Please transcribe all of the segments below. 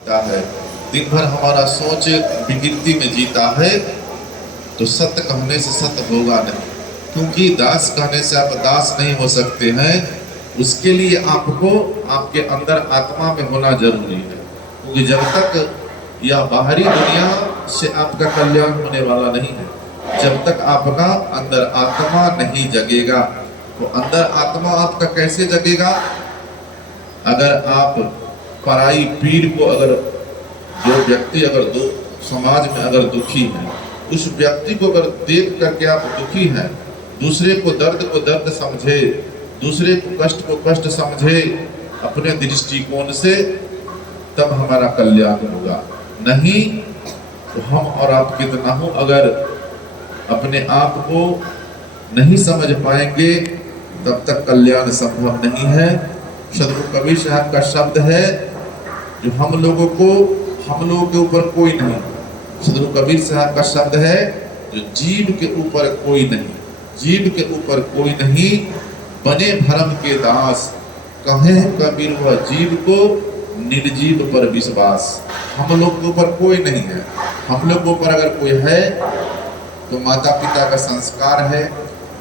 जीता है, दिन भर हमारा सोच विकृति में जीता है, तो सत्य कहने से सत्य होगा नहीं, क्योंकि दास कहने से आप दास नहीं हो सकते हैं। उसके लिए आपको आपके अंदर आत्मा में होना जरूरी है, क्योंकि जब तक यह बाहरी दुनिया से आपका कल्याण होने वाला नहीं है, जब तक आपका अंदर आत्मा नहीं जगेगा। तो अंदर आत्मा आपका कैसे जगेगा? अगर आप पराई पीड़ को, अगर जो व्यक्ति अगर समाज में अगर दुखी है, उस व्यक्ति को अगर देख करके आप दुखी हैं, दूसरे को दर्द समझे, दूसरे को कष्ट समझे अपने दृष्टिकोण से, तब हमारा कल्याण होगा। नहीं तो हम और आप कितना हो, अगर अपने आप को नहीं समझ पाएंगे तब तक कल्याण संभव नहीं है। सदगुरु कबीर साहब का शब्द है, जो हम लोगों के ऊपर कोई नहीं। सदगुरु कबीर साहब का शब्द है, जो जीव के ऊपर कोई नहीं, जीव के ऊपर कोई नहीं, बने भरम के दास, कहे कबीर वह जीव को निर्जीव पर विश्वास। हम लोग के ऊपर कोई नहीं है। हम लोग के ऊपर अगर कोई है तो माता पिता का संस्कार है,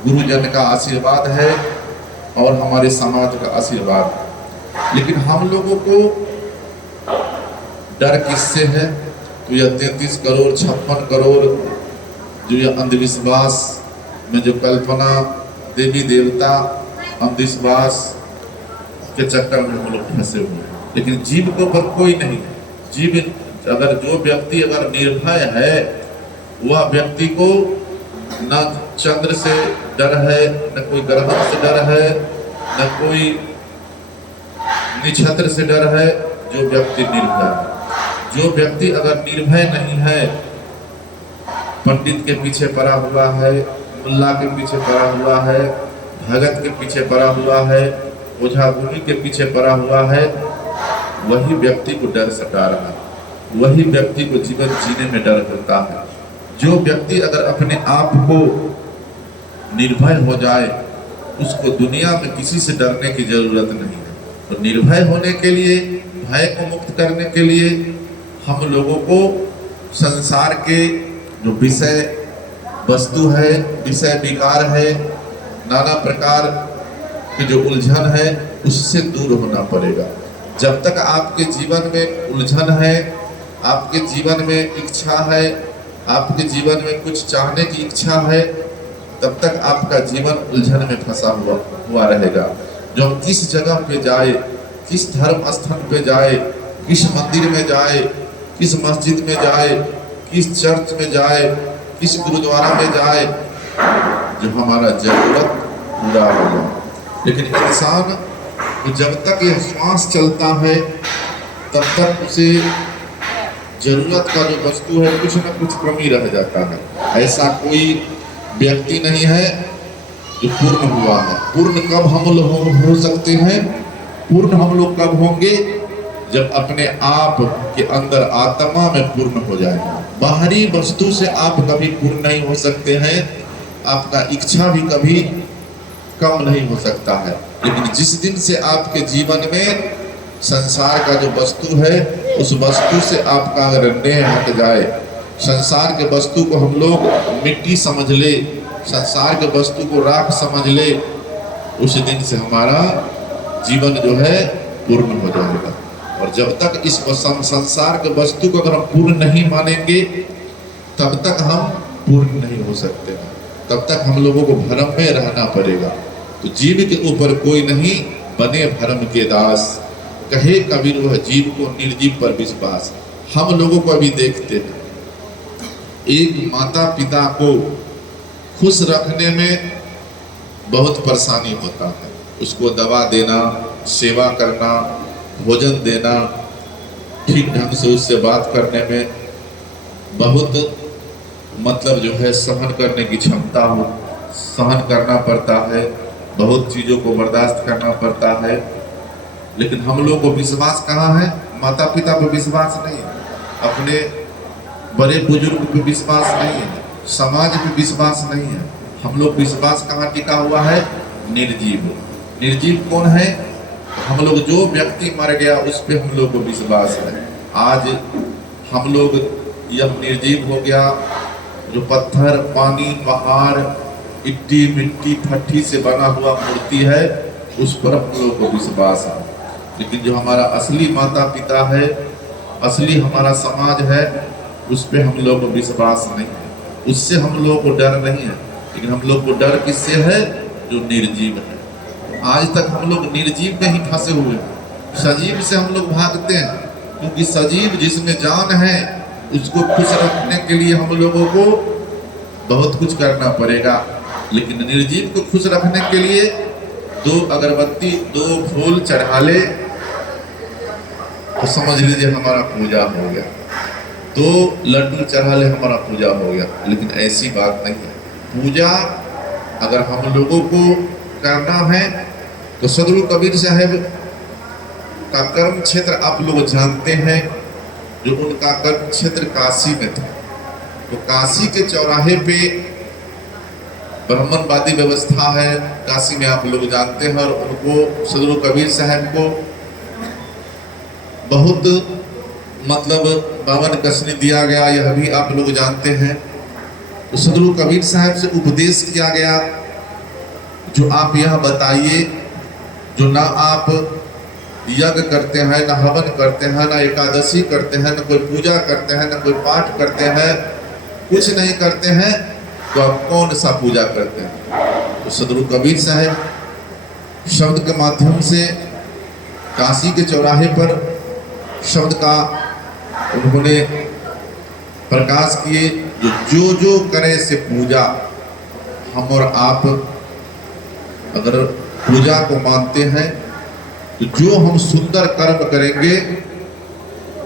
गुरुजन का आशीर्वाद है और हमारे समाज का आशीर्वाद। लेकिन हम लोगों को डर किससे है? तो यह 33 करोड़ 56 करोड़ जो यह अंधविश्वास में जो कल्पना, देवी देवता, अंधविश्वास के चक्कर में हम लोग फंसे हुए हैं। लेकिन जीव के ऊपर कोई नहीं है। जीव अगर जो व्यक्ति अगर निर्भय है, वह व्यक्ति को न चंद्र से डर है, न कोई ग्रह से डर है, न कोई निक्षत्र से डर है। जो व्यक्ति निर्भय है, जो व्यक्ति अगर निर्भय नहीं है, पंडित के पीछे पड़ा हुआ है, मुल्ला के पीछे पड़ा हुआ है, भगत के पीछे पड़ा हुआ है, ओझा गुनी के पीछे पड़ा हुआ है, वही व्यक्ति को डर सता रहा है, वही व्यक्ति को जीवन जीने में डर होता है। जो व्यक्ति अगर अपने आप को निर्भय हो जाए, उसको दुनिया में किसी से डरने की जरूरत नहीं है। तो निर्भय होने के लिए, भय को मुक्त करने के लिए हम लोगों को संसार के जो विषय वस्तु है, विषय विकार है, नाना प्रकार की जो उलझन है, उससे दूर होना पड़ेगा। जब तक आपके जीवन में उलझन है, आपके जीवन में इच्छा है, आपके जीवन में कुछ चाहने की इच्छा है, तब तक आपका जीवन उलझन में फंसा हुआ रहेगा। जो हम किस जगह पे जाए, किस धर्म स्थान पे जाए, किस मंदिर में जाए, किस मस्जिद में जाए, किस चर्च में जाए, किस गुरुद्वारा में जाए, जो हमारा जरूरत पूरा होगा। लेकिन इंसान जब तक यह श्वास चलता है, तब तक उसे जरूरत का जो वस्तु है कुछ न कुछ कमी रह जाता है। ऐसा कोई व्यक्ति नहीं है जो पूर्ण हुआ है। पूर्ण कब हम लोग हो सकते हैं? पूर्ण हम लोग कब होंगे? जब अपने आप के अंदर आत्मा में पूर्ण हो जाएगा। बाहरी वस्तु से आप कभी पूर्ण नहीं हो सकते हैं, आपका इच्छा भी कभी कम नहीं हो सकता है। लेकिन जिस दिन से आपके जीवन में संसार का जो वस्तु है, उस वस्तु से आपका अगर नेह हट जाए, संसार के वस्तु को हम लोग मिट्टी समझ ले, संसार के वस्तु को राख समझ ले, उस दिन से हमारा जीवन जो है पूर्ण हो जाएगा। और जब तक इस संसार के वस्तु को अगर हम पूर्ण नहीं मानेंगे, तब तक हम पूर्ण नहीं हो सकते हैं। तब तक हम लोगों को भ्रम में रहना पड़ेगा। तो जीव के ऊपर कोई नहीं, बने भ्रम के दास, कहे कबीर वह जीव को निर्जीव पर विश्वास। हम लोगों को अभी देखते हैं, एक माता पिता को खुश रखने में बहुत परेशानी होता है। उसको दवा देना, सेवा करना, भोजन देना, ठीक ढंग से उससे बात करने में बहुत मतलब जो है सहन करने की क्षमता हो, सहन करना पड़ता है, बहुत चीज़ों को बर्दाश्त करना पड़ता है। लेकिन हम लोग को विश्वास कहाँ है? माता पिता पर विश्वास नहीं है, अपने बड़े बुजुर्ग पे विश्वास नहीं है, समाज पे विश्वास नहीं है। हम लोग विश्वास कहाँ टिका हुआ है? निर्जीव। निर्जीव कौन है? हम लोग जो व्यक्ति मर गया उस पे हम लोग को विश्वास है। आज हम लोग यह निर्जीव हो गया, जो पत्थर, पानी, पहाड़, इट्टी, मिट्टी, फट्टी से बना हुआ मूर्ति है, उस पर हम लोग को विश्वास है। लेकिन जो हमारा असली माता पिता है, असली हमारा समाज है, उस पे हम लोग को विश्वास नहीं है, उससे हम लोग को डर नहीं है। लेकिन हम लोग को डर किससे है? जो निर्जीव है। आज तक हम लोग निर्जीव में ही फंसे हुए हैं, सजीव से हम लोग भागते हैं, क्योंकि सजीव जिसमें जान है उसको खुश रखने के लिए हम लोगों को बहुत कुछ करना पड़ेगा। लेकिन निर्जीव को खुश रखने के लिए 2 अगरबत्ती, 2 फूल चढ़ा ले तो समझ लीजिए हमारा पूजा हो गया, 2 लड्डू चढ़ा ले हमारा पूजा हो गया। लेकिन ऐसी बात नहीं है। पूजा अगर हम लोगों को करना है तो सदगुरु कबीर साहब का कर्म क्षेत्र आप लोग जानते हैं, जो उनका कर्म क्षेत्र काशी में था। तो काशी के चौराहे पे ब्राह्मणवादी व्यवस्था है, काशी में आप लोग जानते हैं, और उनको सदगुरु कबीर साहब को बहुत बावन कसनी दिया गया, यह भी आप लोग जानते हैं। तो सदगुरु कबीर साहब से उपदेश किया गया, जो आप यह बताइए, जो ना आप यज्ञ करते हैं, ना हवन करते हैं, ना एकादशी करते हैं, ना कोई पूजा करते हैं, ना कोई पाठ करते हैं, कुछ नहीं करते हैं, तो आप कौन सा पूजा करते हैं? तो सदगुरु कबीर साहब शब्द के माध्यम से काशी के चौराहे पर शब्द का उन्होंने प्रकाश किए, जो जो करे से पूजा। हम और आप अगर पूजा को मानते हैं तो जो हम सुंदर कर्म करेंगे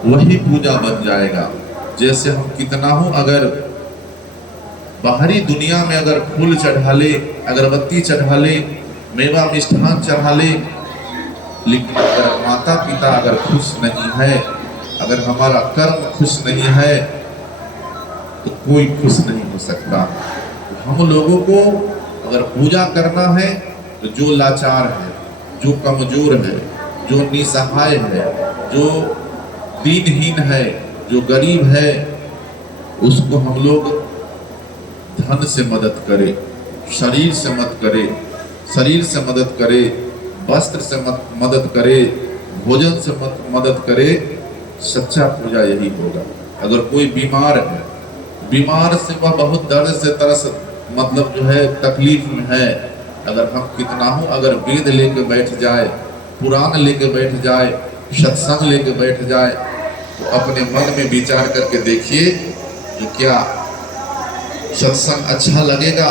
वही पूजा बन जाएगा। जैसे हम कितना हो, अगर बाहरी दुनिया में अगर फूल चढ़ा ले, अगरबत्ती चढ़ा ले, मेवा मिष्ठान चढ़ा ले, लेकिन अगर माता पिता अगर खुश नहीं है, अगर हमारा कर्म खुश नहीं है, तो कोई खुश नहीं हो सकता। हम लोगों को अगर पूजा करना है तो जो लाचार है, जो कमजोर है, जो निसहाय है, जो दीनहीन है, जो गरीब है, उसको हम लोग धन से मदद करें, शरीर से मदद करे, वस्त्र से मदद करे, भोजन से मदद करे। सच्चा पूजा यही होगा। अगर कोई बीमार है, बीमार से वह बहुत दर्द से तरस जो है तकलीफ में है, अगर हम कितना हो, अगर वेद लेके बैठ जाए, पुराण लेके बैठ जाए, सत्संग लेके बैठ जाए, तो अपने मन में विचार करके देखिए, जो क्या सत्संग अच्छा लगेगा?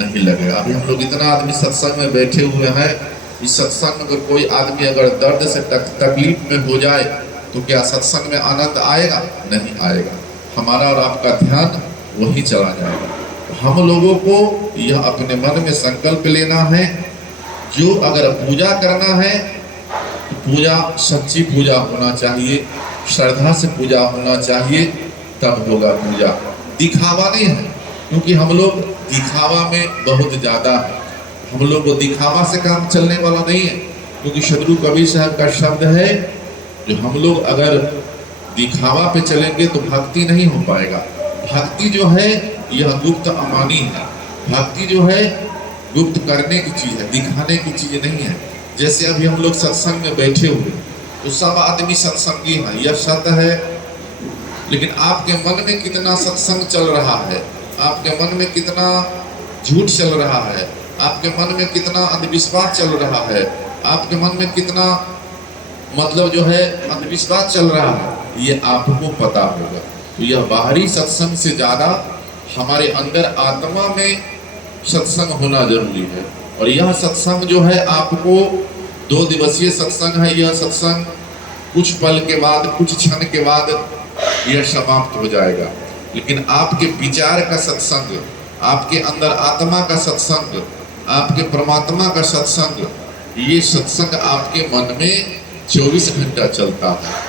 नहीं लगेगा। अभी हम लोग इतना आदमी सत्संग में बैठे हुए हैं, इस सत्संग में कोई आदमी अगर दर्द से तकलीफ में हो जाए तो क्या सत्संग में आनंद आएगा? नहीं आएगा। हमारा और आपका ध्यान वही चला जाएगा। हम लोगों को यह अपने मन में संकल्प लेना है, जो अगर पूजा करना है तो पूजा सच्ची पूजा होना चाहिए, श्रद्धा से पूजा होना चाहिए, तब होगा पूजा। दिखावा नहीं है, क्योंकि हम लोग दिखावा में बहुत ज़्यादा है। हम लोग को दिखावा से काम चलने वाला नहीं है, क्योंकि सदगुरु कबीर साहब का शब्द है, जो हम लोग अगर दिखावा पे चलेंगे तो भक्ति नहीं हो पाएगा। भक्ति जो है यह गुप्त अमानी है। भक्ति जो है गुप्त करने की चीज़ है, दिखाने की चीज़ नहीं है। जैसे अभी हम लोग सत्संग में बैठे हुए तो सब आदमी सत्संगी है, यह सत्य है, लेकिन आपके मन में कितना सत्संग चल रहा है, आपके मन में कितना झूठ चल रहा है, आपके मन में कितना अंधविश्वास चल रहा है, आपके मन में कितना जो है अंधविश्वास चल रहा है, ये आपको पता होगा। तो यह बाहरी सत्संग से ज़्यादा हमारे अंदर आत्मा में सत्संग होना जरूरी है। और यह सत्संग जो है आपको 2 दिवसीय सत्संग है, यह सत्संग कुछ पल के बाद, कुछ क्षण के बाद यह समाप्त हो जाएगा। लेकिन आपके विचार का सत्संग, आपके अंदर आत्मा का सत्संग, आपके परमात्मा का सत्संग, ये सत्संग आपके मन में 24 घंटा चलता है।